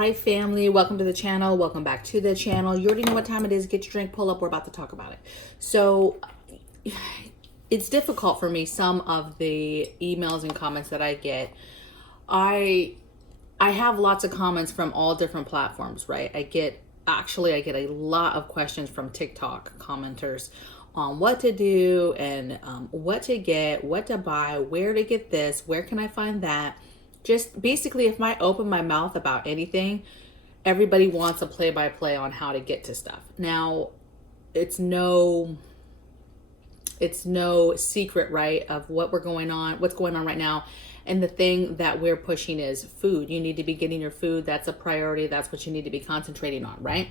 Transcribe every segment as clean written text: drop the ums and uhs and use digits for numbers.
right, family, welcome to the channel. Welcome back to the channel. You already know what time it is. Get your drink, pull up. We're about to talk about it. So it's difficult for me, some of the emails and comments that I get. I have lots of comments from all different platforms, right? I get a lot of questions from TikTok commenters on what to do and what to get, what to buy, where to get this, where can I find that. Just basically, if I open my mouth about anything, everybody wants a play-by-play on how to get to stuff. Now, it's no secret, right, of what's going on right now. And the thing that we're pushing is food. You need to be getting your food. That's a priority. That's what you need to be concentrating on, right?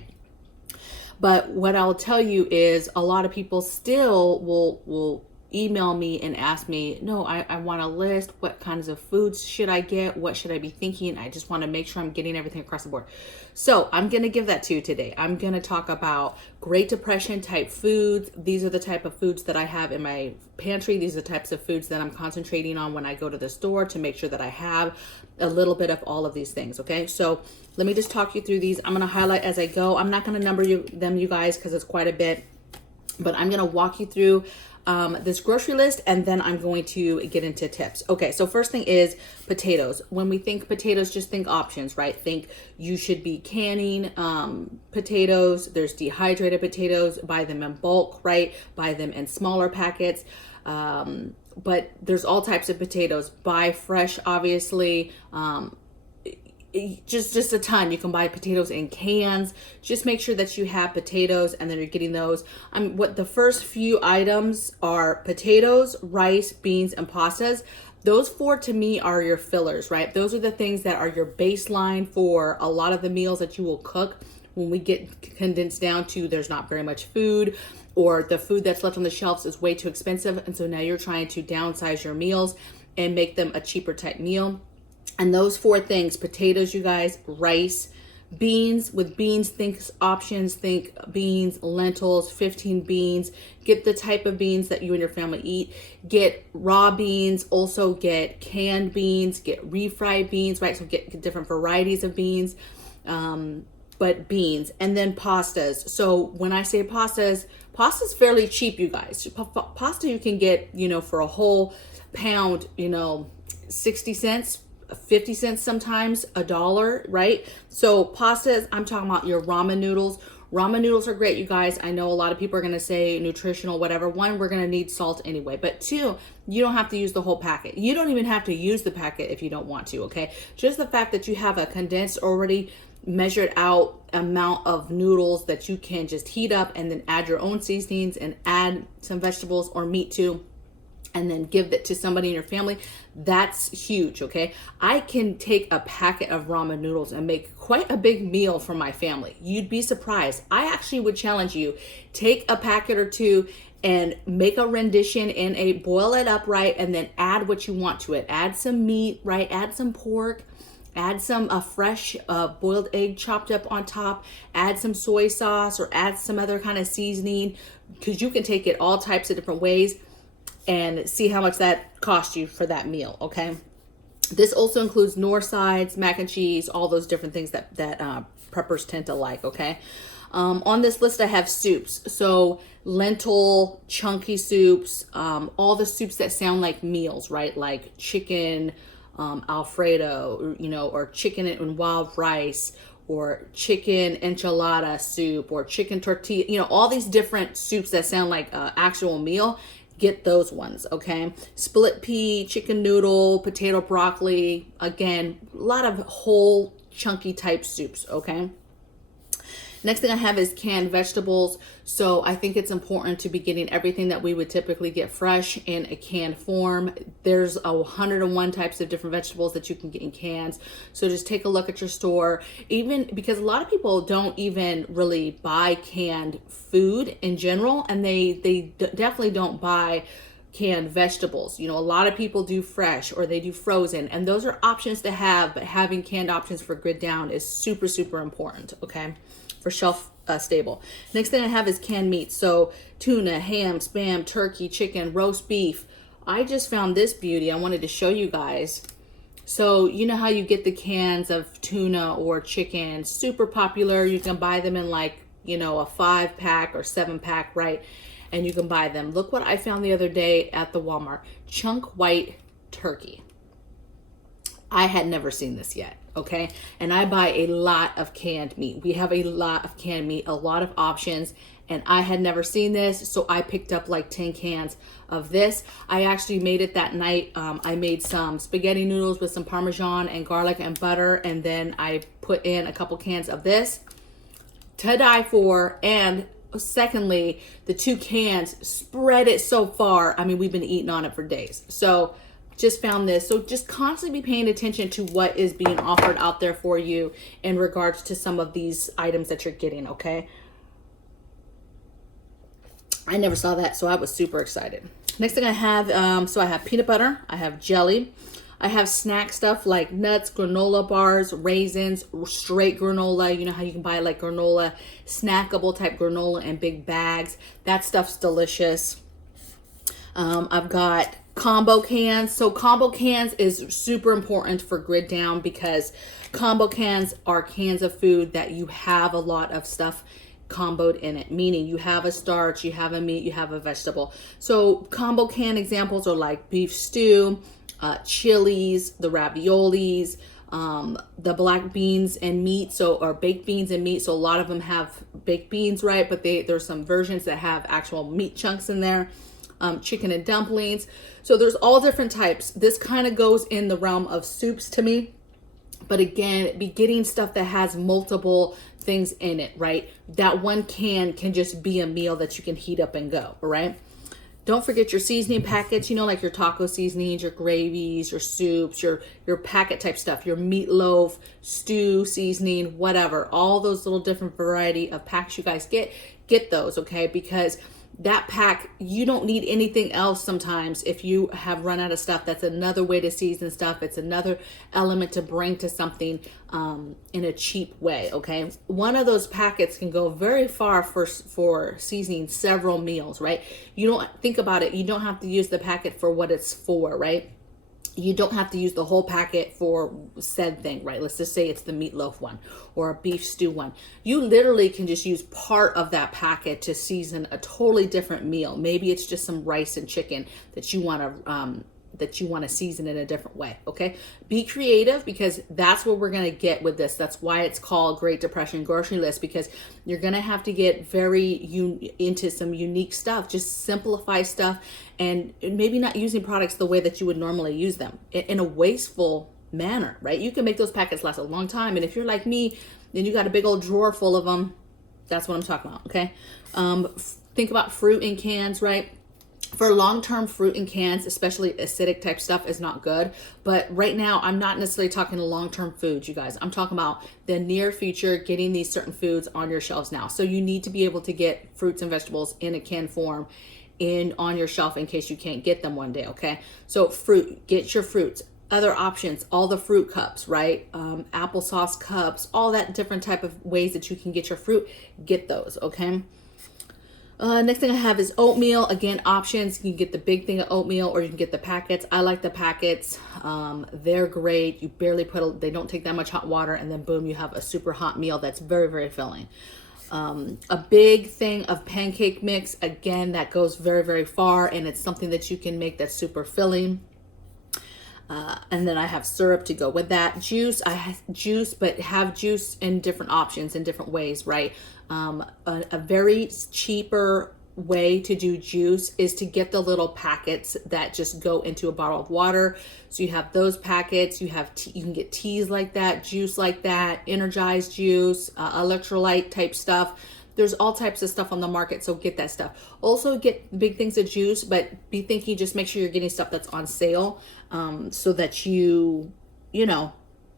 But what I'll tell you is a lot of people still will email me and ask me, no, I want a list. What kinds of foods should I get? What should I be thinking? I just want to make sure I'm getting everything across the board. So I'm going to give that to you today. I'm going to talk about Great Depression type foods. These are the type of foods that I have in my pantry. These are the types of foods that I'm concentrating on when I go to the store to make sure that I have a little bit of all of these things. Okay, so let me just talk you through these. I'm going to highlight as I go. I'm not going to number them, you guys, because it's quite a bit, but I'm going to walk you through this grocery list, and then I'm going to get into tips. Okay, so first thing is potatoes. When we think potatoes, just think options, right? Think you should be canning potatoes. There's dehydrated potatoes. Buy them in bulk, right? Buy them in smaller packets. But there's all types of potatoes. Buy fresh, obviously. Just a ton. You can buy potatoes in cans. Just make sure that you have potatoes, and then you're getting those. What the first few items are: potatoes, rice, beans, and pastas. Those four to me are your fillers, right? Those are the things that are your baseline for a lot of the meals that you will cook. When we get condensed down to there's not very much food, or the food that's left on the shelves is way too expensive, and so now you're trying to downsize your meals and make them a cheaper type meal. And those four things: potatoes, you guys, rice, beans. With beans, think options, think beans, lentils, 15 beans. Get the type of beans that you and your family eat. Get raw beans, also get canned beans, get refried beans, right? So get different varieties of beans, but beans. And then pastas. So when I say pasta's fairly cheap, you guys. Pasta you can get, for a whole pound, 60 cents, 50 cents, sometimes $1, right? So pastas, I'm talking about your ramen noodles. Ramen noodles are great, you guys. I know a lot of people are going to say nutritional, whatever. One, we're going to need salt anyway. But two, you don't have to use the whole packet. You don't even have to use the packet if you don't want to, okay? Just the fact that you have a condensed, already measured out amount of noodles that you can just heat up and then add your own seasonings and add some vegetables or meat to, and then give it to somebody in your family, that's huge, okay? I can take a packet of ramen noodles and make quite a big meal for my family. You'd be surprised. I actually would challenge you, take a packet or two and make a rendition boil it up, right? And then add what you want to it. Add some meat, right? Add some pork. Add some fresh boiled egg chopped up on top. Add some soy sauce or add some other kind of seasoning, because you can take it all types of different ways and see how much that costs you for that meal, okay? This also includes North Sides, mac and cheese, all those different things that preppers tend to like, okay? On this list, I have soups. So lentil, chunky soups, all the soups that sound like meals, right? Like chicken Alfredo, or chicken and wild rice, or chicken enchilada soup, or chicken tortilla, all these different soups that sound like an actual meal. Get those ones, okay? Split pea, chicken noodle, potato broccoli. Again, a lot of whole chunky type soups, okay? Next thing I have is canned vegetables. So I think it's important to be getting everything that we would typically get fresh in a canned form. There's 101 types of different vegetables that you can get in cans. So just take a look at your store, even because a lot of people don't even really buy canned food in general, and they definitely don't buy canned vegetables. A lot of people do fresh or they do frozen, and those are options to have, but having canned options for grid down is super, super important, okay? For shelf stable. Next thing I have is canned meat. So tuna, ham, spam, turkey, chicken, roast beef. I just found this beauty. I wanted to show you guys. So you know how you get the cans of tuna or chicken, super popular. You can buy them in like, you know, a 5-pack or 7-pack, right? And you can buy them. Look what I found the other day at the Walmart. Chunk white turkey. I had never seen this yet, okay? And I buy a lot of canned meat. We have a lot of canned meat, a lot of options, and I had never seen this, so I picked up like 10 cans of this. I actually made it that night. I made some spaghetti noodles with some Parmesan and garlic and butter, and then I put in a couple cans of this to die for. And secondly, the 2 cans spread it so far. I mean, we've been eating on it for days. So just found this. So just constantly be paying attention to what is being offered out there for you in regards to some of these items that you're getting, okay? I never saw that, so I was super excited. Next thing I have, so I have peanut butter, I have jelly, I have snack stuff like nuts, granola bars, raisins, straight granola. You know how you can buy like granola, snackable type granola in big bags. That stuff's delicious. I've got combo cans. So combo cans is super important for Grid Down because combo cans are cans of food that you have a lot of stuff comboed in it, meaning you have a starch, you have a meat, you have a vegetable. So combo can examples are like beef stew, chilies, the raviolis, the black beans and meat, or baked beans and meat. So a lot of them have baked beans, right? But there's some versions that have actual meat chunks in there. Chicken and dumplings. So there's all different types. This kind of goes in the realm of soups to me. But again, be getting stuff that has multiple things in it, right? That one can just be a meal that you can heat up and go, right? Don't forget your seasoning packets, you know, like your taco seasonings, your gravies, your soups, your packet type stuff, your meatloaf, stew seasoning, whatever. All those little different variety of packs you guys get those, okay? Because that pack, you don't need anything else sometimes if you have run out of stuff. That's another way to season stuff. It's another element to bring to something in a cheap way, okay? One of those packets can go very far for seasoning several meals, right? You don't think about it. You don't have to use the packet for what it's for, right? You don't have to use the whole packet for said thing, right? Let's just say it's the meatloaf one or a beef stew one. You literally can just use part of that packet to season a totally different meal. Maybe it's just some rice and chicken that you want to season in a different way, okay? Be creative because that's what we're going to get with this. That's why it's called Great Depression Grocery List, because you're going to have to get into some unique stuff. Just simplify stuff and maybe not using products the way that you would normally use them in a wasteful manner, right? You can make those packets last a long time. And if you're like me, then you got a big old drawer full of them. That's what I'm talking about, okay? Think about fruit in cans, right? For long-term fruit in cans, especially acidic type stuff, is not good. But right now, I'm not necessarily talking long-term foods, you guys. I'm talking about the near future, getting these certain foods on your shelves now. So you need to be able to get fruits and vegetables in a can form on your shelf in case you can't get them one day, okay? So fruit, get your fruits. Other options, all the fruit cups, right? Applesauce cups, all that different type of ways that you can get your fruit, get those, okay? Next thing I have is oatmeal. Again, options. You can get the big thing of oatmeal or you can get the packets. I like the packets. They're great. You barely they don't take that much hot water, and then boom, you have a super hot meal that's very, very filling. A big thing of pancake mix. Again, that goes very, very far, and it's something that you can make that's super filling. And then I have syrup to go with that. Juice, I have juice, but have juice in different options in different ways, right? A very cheaper way to do juice is to get the little packets that just go into a bottle of water. So you have those packets, you can get teas like that, juice like that, energized juice, electrolyte type stuff. There's all types of stuff on the market, so get that stuff. Also get big things of juice, but be thinking, just make sure you're getting stuff that's on sale, so that you're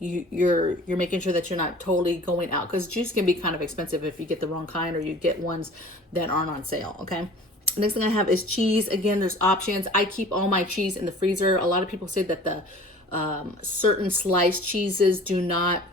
making sure that you're not totally going out, because juice can be kind of expensive if you get the wrong kind or you get ones that aren't on sale, okay? Next thing I have is cheese. Again, there's options. I keep all my cheese in the freezer. A lot of people say that the certain sliced cheeses do not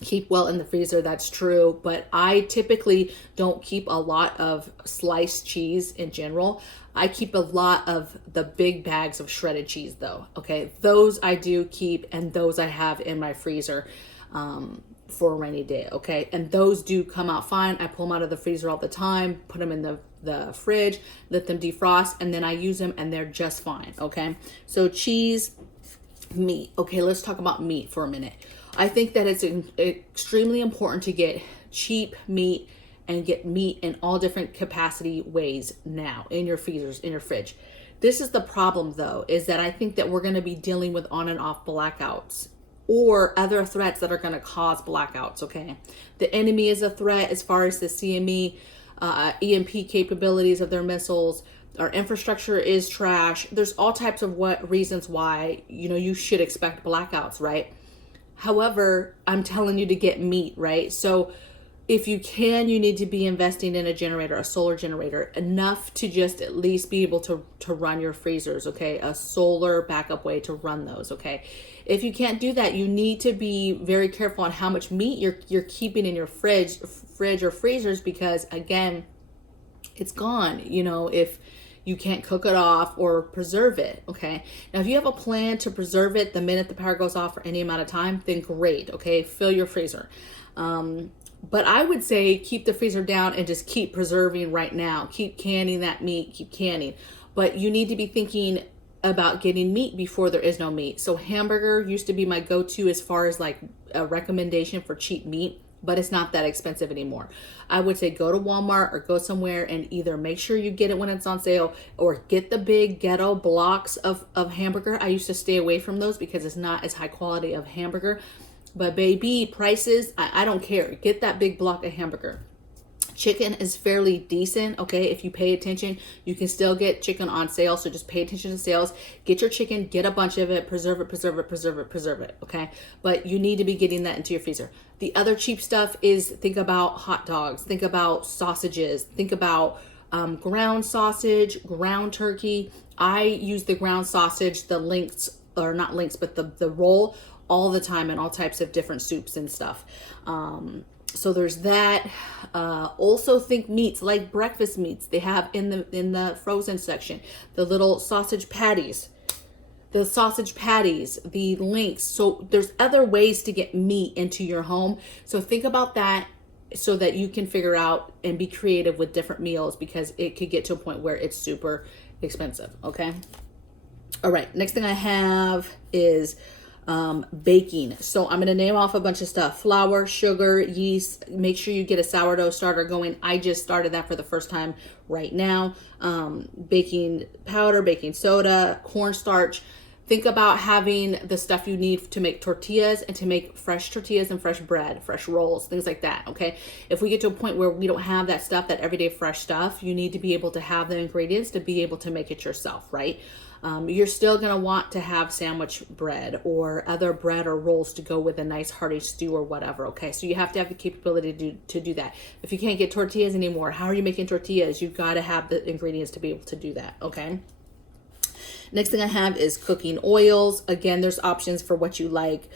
keep well in the freezer, that's true, but I typically don't keep a lot of sliced cheese in general. I keep a lot of the big bags of shredded cheese though. Okay, those I do keep, and those I have in my freezer for a rainy day. Okay, and those do come out fine. I pull them out of the freezer all the time, put them in the fridge, let them defrost, and then I use them and they're just fine. Okay, so cheese, meat. Okay, let's talk about meat for a minute. I think that it's extremely important to get cheap meat and get meat in all different capacity ways now in your freezers, in your fridge. This is the problem though, is that I think that we're going to be dealing with on and off blackouts or other threats that are going to cause blackouts. Okay, the enemy is a threat as far as the CME, EMP capabilities of their missiles. Our infrastructure is trash. There's all types of reasons why, you should expect blackouts, right? However, I'm telling you to get meat, right? So if you can, you need to be investing in a generator, a solar generator, enough to just at least be able to run your freezers, okay? A solar backup way to run those, okay? If you can't do that, you need to be very careful on how much meat you're keeping in your fridge or freezers, because again, it's gone, if you can't cook it off or preserve it, okay? Now, if you have a plan to preserve it the minute the power goes off for any amount of time, then great, okay? Fill your freezer. But I would say keep the freezer down and just keep preserving right now. Keep canning that meat, keep canning. But you need to be thinking about getting meat before there is no meat. So hamburger used to be my go-to as far as like a recommendation for cheap meat, but it's not that expensive anymore. I would say go to Walmart or go somewhere and either make sure you get it when it's on sale or get the big ghetto blocks of hamburger. I used to stay away from those because it's not as high quality of hamburger. But baby, prices, I don't care. Get that big block of hamburger. Chicken is fairly decent, okay? If you pay attention, you can still get chicken on sale. So just pay attention to sales. Get your chicken, get a bunch of it, preserve it, okay? But you need to be getting that into your freezer. The other cheap stuff is, think about hot dogs, think about sausages, think about ground sausage, ground turkey. I use the ground sausage, the links, or not links, but the roll all the time in all types of different soups and stuff. So there's that. Also think meats, like breakfast meats. They have in the frozen section, the little sausage patties, the links. So there's other ways to get meat into your home. So think about that so that you can figure out and be creative with different meals, because it could get to a point where it's super expensive. Okay. All right. Next thing I have is baking. So I'm going to name off a bunch of stuff: flour, sugar, yeast. Make sure you get a sourdough starter going. I just started that for the first time right now. Baking powder, baking soda, cornstarch. Think about having the stuff you need to make tortillas and to make fresh tortillas and fresh bread, fresh rolls, things like that. Okay. If we get to a point where we don't have that stuff, that everyday fresh stuff, you need to be able to have the ingredients to be able to make it yourself, right? You're still going to want to have sandwich bread or other bread or rolls to go with a nice hearty stew or whatever. Okay, so you have to have the capability to do that. If you can't get tortillas anymore, how are you making tortillas? You've got to have the ingredients to be able to do that. Okay. Next thing I have is cooking oils. Again, there's options for what you like.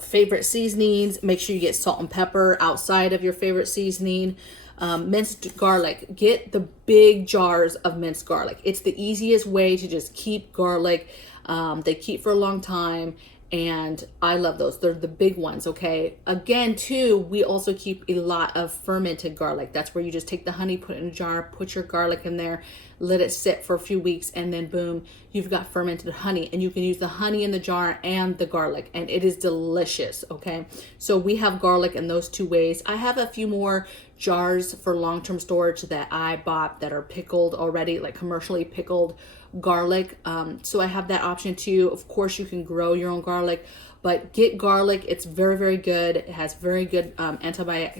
Favorite seasonings. Make sure you get salt and pepper outside of your favorite seasoning. Minced garlic. Get the big jars of minced garlic. It's the easiest way to just keep garlic. They keep for a long time, and I love those. They're the big ones, okay? Again, too, we also keep a lot of fermented garlic. That's where you just take the honey, put it in a jar, put your garlic in there, let it sit for a few weeks, and then boom, you've got fermented honey. And you can use the honey in the jar and the garlic, and it is delicious, okay? So we have garlic in those two ways. I have a few more jars for long-term storage that I bought that are pickled already, like commercially pickled garlic. So I have that option too. Of course, you can grow your own garlic, but get garlic. It's very, very good. It has very good antibiotic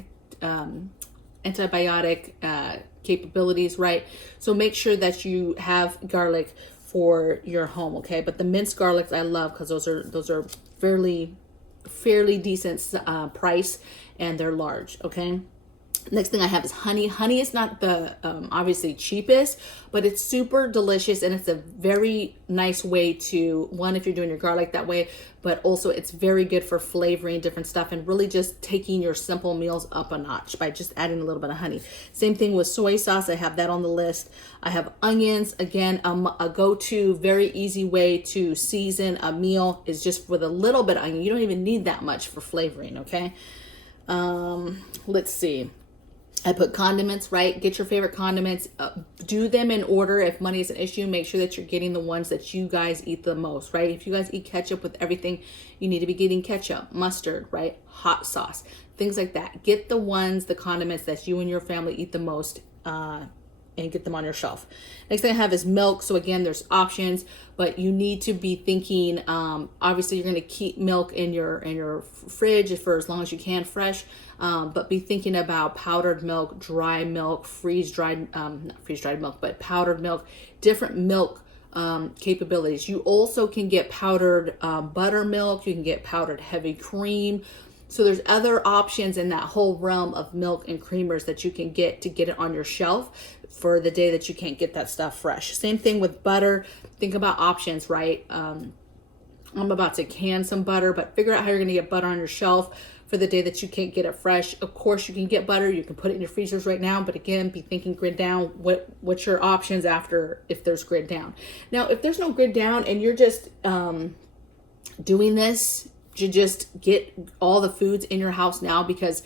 capabilities, right? So make sure that you have garlic for your home, okay? But the minced garlics I love because those are fairly decent price, and they're large, okay? Next thing I have is honey. Honey is not the obviously cheapest, but it's super delicious, and it's a very nice way to, one, if you're doing your garlic that way, but also it's very good for flavoring different stuff and really just taking your simple meals up a notch by just adding a little bit of honey. Same thing with soy sauce. I have that on the list. I have onions. Again, a go-to very easy way to season a meal is just with a little bit of onion. You don't even need that much for flavoring, okay? Let's see. I put condiments, right? Get your favorite condiments. Do them in order. If money is an issue, make sure that you're getting the ones that you guys eat the most, right? If you guys eat ketchup with everything, you need to be getting ketchup, mustard, right? Hot sauce, things like that. Get the ones, the condiments that you and your family eat the most, and get them on your shelf. Next thing I have is milk. So again, there's options, but you need to be thinking, obviously you're going to keep milk in your fridge for as long as you can fresh, but be thinking about powdered milk, dry milk, not freeze-dried milk, but powdered milk, different milk capabilities. You also can get powdered buttermilk. You can get powdered heavy cream. So there's other options in that whole realm of milk and creamers that you can get to get it on your shelf for the day that you can't get that stuff fresh. Same thing with butter. Think about options, right? I'm about to can some butter, but figure out how you're going to get butter on your shelf for the day that you can't get it fresh. Of course, you can get butter. You can put it in your freezers right now, but again, be thinking grid down. What's your options after if there's grid down? Now, if there's no grid down and you're just doing this to just get all the foods in your house now because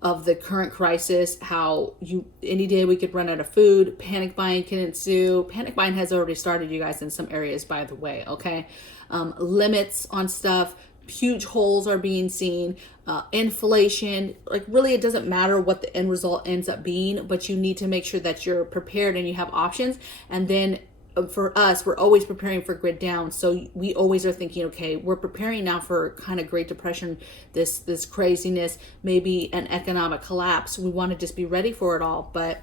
of the current crisis, how any day we could run out of food, panic buying can ensue. Panic buying has already started, you guys, in some areas, by the way, okay? Limits on stuff, huge holes are being seen, inflation, like really it doesn't matter what the end result ends up being, but you need to make sure that you're prepared and you have options. And then for us, we're always preparing for grid down. So we always are thinking, okay, we're preparing now for kind of Great Depression, this craziness, maybe an economic collapse. We want to just be ready for it all. But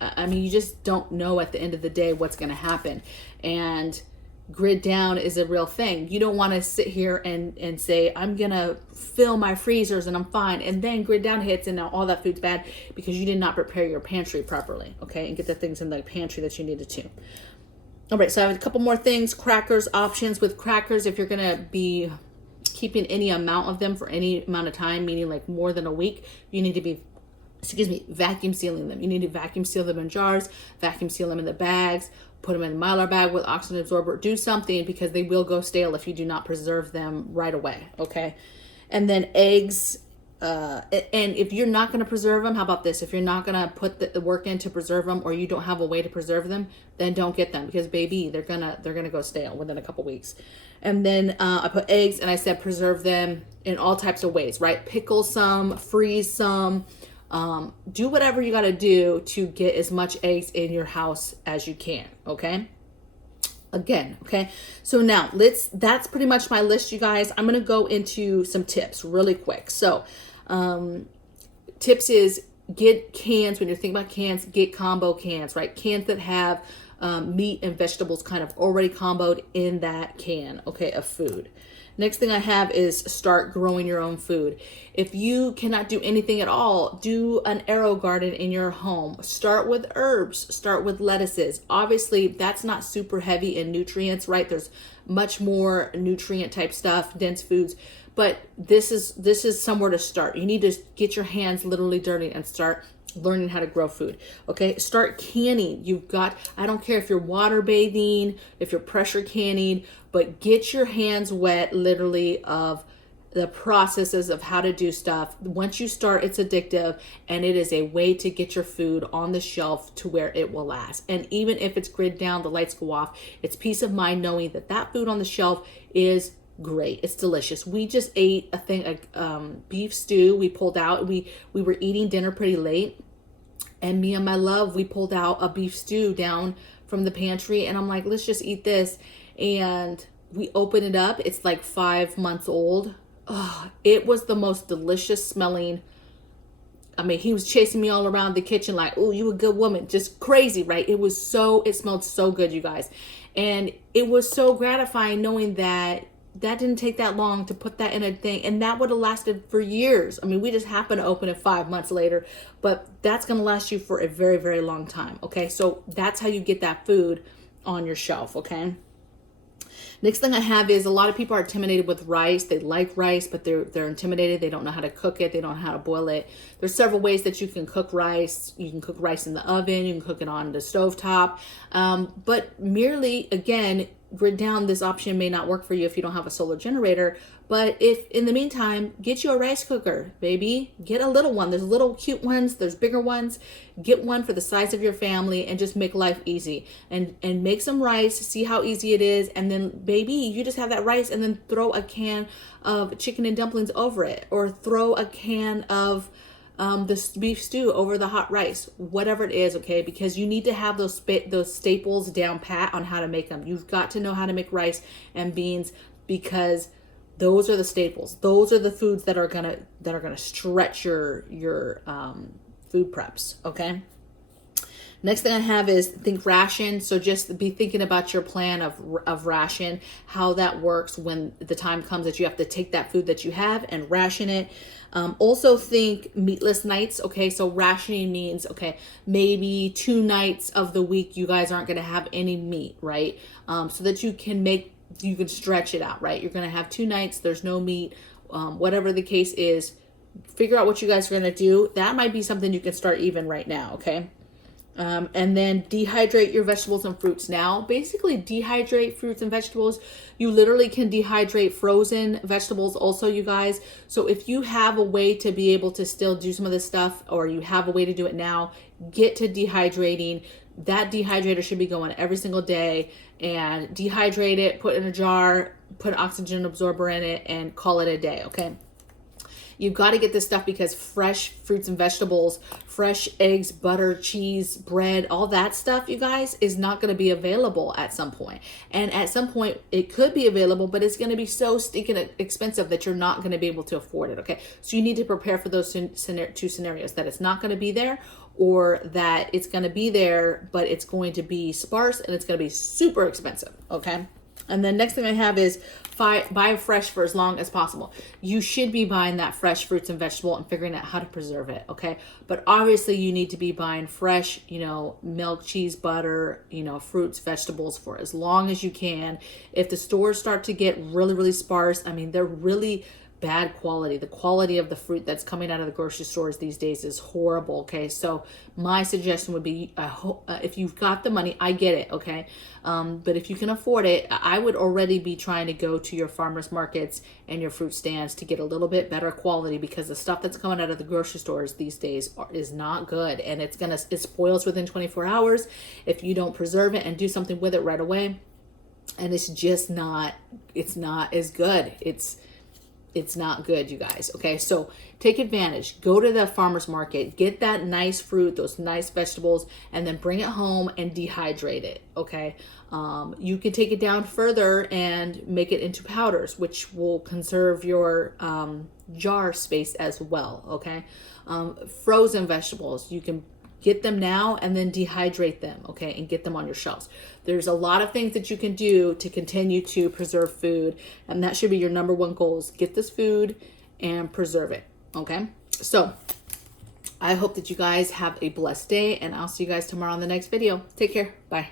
I mean, you just don't know at the end of the day what's going to happen. And grid down is a real thing. You don't want to sit here and say, I'm going to fill my freezers and I'm fine. And then grid down hits and now all that food's bad because you did not prepare your pantry properly, okay? And get the things in the pantry that you needed to. All right, so I have a couple more things. Crackers, options with crackers. If you're going to be keeping any amount of them for any amount of time, meaning like more than a week, you need to be, vacuum sealing them. You need to vacuum seal them in jars, vacuum seal them in the bags, put them in a Mylar bag with oxygen absorber. Do something because they will go stale if you do not preserve them right away, okay? And then eggs. And if you're not going to preserve them, how about this? If you're not going to put the work in to preserve them, or you don't have a way to preserve them, then don't get them because baby, they're gonna go stale within a couple weeks. And then I put eggs, and I said preserve them in all types of ways, right? Pickle some, freeze some, do whatever you got to do to get as much eggs in your house as you can. Okay. Again, okay, so now that's pretty much my list, you guys. I'm gonna go into some tips really quick. So tips is get cans. When you're thinking about cans, get combo cans, right? Cans that have meat and vegetables kind of already comboed in that can, okay, of food. Next thing I have is start growing your own food. If you cannot do anything at all, do an arrow garden in your home. Start with herbs, start with lettuces. Obviously, that's not super heavy in nutrients, right? There's much more nutrient type stuff, dense foods, but this is somewhere to start. You need to get your hands literally dirty and start learning how to grow food. Okay, start canning. I don't care if you're water bathing, if you're pressure canning, but get your hands wet literally of the processes of how to do stuff. Once you start, it's addictive, and it is a way to get your food on the shelf to where it will last. And even if it's grid down, the lights go off, it's peace of mind knowing that food on the shelf is great. It's delicious. We just ate a beef stew. We pulled out. We were eating dinner pretty late, and me and my love, we pulled out a beef stew down from the pantry, and I'm like, let's just eat this. And we open it up. It's like 5 months old. Oh, it was the most delicious smelling. I mean, he was chasing me all around the kitchen like, oh, you a good woman. Just crazy, right? It smelled so good, you guys. And it was so gratifying knowing that that didn't take that long to put that in a thing, and that would have lasted for years. I mean, we just happened to open it 5 months later, but that's going to last you for a very, very long time. Okay, so that's how you get that food on your shelf. Okay. Next thing I have is a lot of people are intimidated with rice. They like rice, but they're intimidated. They don't know how to cook it. They don't know how to boil it. There's several ways that you can cook rice. You can cook rice in the oven. You can cook it on the stovetop. But merely, again, grid down, this option may not work for you if you don't have a solar generator. But if in the meantime, get you a rice cooker, baby. Get a little one. There's little cute ones. There's bigger ones. Get one for the size of your family and just make life easy. And make some rice. See how easy it is. And then, baby, you just have that rice and then throw a can of chicken and dumplings over it. Or throw a can of the beef stew over the hot rice, whatever it is, okay? Because you need to have those staples down pat on how to make them. You've got to know how to make rice and beans, because those are the staples. Those are the foods that are gonna stretch your food preps, okay? Next thing I have is think ration. So just be thinking about your plan of ration, how that works when the time comes that you have to take that food that you have and ration it. Also think meatless nights. Okay, so rationing means, okay, maybe 2 nights of the week you guys aren't going to have any meat, right? So that you can stretch it out, right? You're going to have 2 nights, there's no meat, whatever the case is. Figure out what you guys are going to do. That might be something you can start even right now, okay? And then dehydrate your vegetables and fruits now. Basically, dehydrate fruits and vegetables. You literally can dehydrate frozen vegetables also, you guys. So if you have a way to be able to still do some of this stuff, or you have a way to do it now, get to dehydrating. That dehydrator should be going every single day, and dehydrate it, put it in a jar, put an oxygen absorber in it, and call it a day, okay? You've got to get this stuff because fresh fruits and vegetables, fresh eggs, butter, cheese, bread, all that stuff, you guys, is not going to be available at some point. And at some point, it could be available, but it's going to be so stinking expensive that you're not going to be able to afford it, okay? So you need to prepare for those 2 scenarios, that it's not going to be there, or that it's going to be there, but it's going to be sparse and it's going to be super expensive, okay? And then next thing I have is buy fresh for as long as possible. You should be buying that fresh fruits and vegetable and figuring out how to preserve it, okay? But obviously you need to be buying fresh, milk, cheese, butter, fruits, vegetables for as long as you can. If the stores start to get really, really sparse, I mean, they're really bad quality. The quality of the fruit that's coming out of the grocery stores these days is horrible, okay? So my suggestion would be, if you've got the money, I get it, okay? But if you can afford it, I would already be trying to go to your farmers markets and your fruit stands to get a little bit better quality, because the stuff that's coming out of the grocery stores these days is not good, and it spoils within 24 hours if you don't preserve it and do something with it right away. And it's not as good. It's not good, you guys. Okay, so take advantage. Go to the farmer's market, get that nice fruit, those nice vegetables, and then bring it home and dehydrate it. Okay, you can take it down further and make it into powders, which will conserve your jar space as well. Okay, frozen vegetables, you can get them now and then dehydrate them, okay, and get them on your shelves. There's a lot of things that you can do to continue to preserve food, and that should be your number one goal, is get this food and preserve it, okay? So I hope that you guys have a blessed day, and I'll see you guys tomorrow on the next video. Take care. Bye.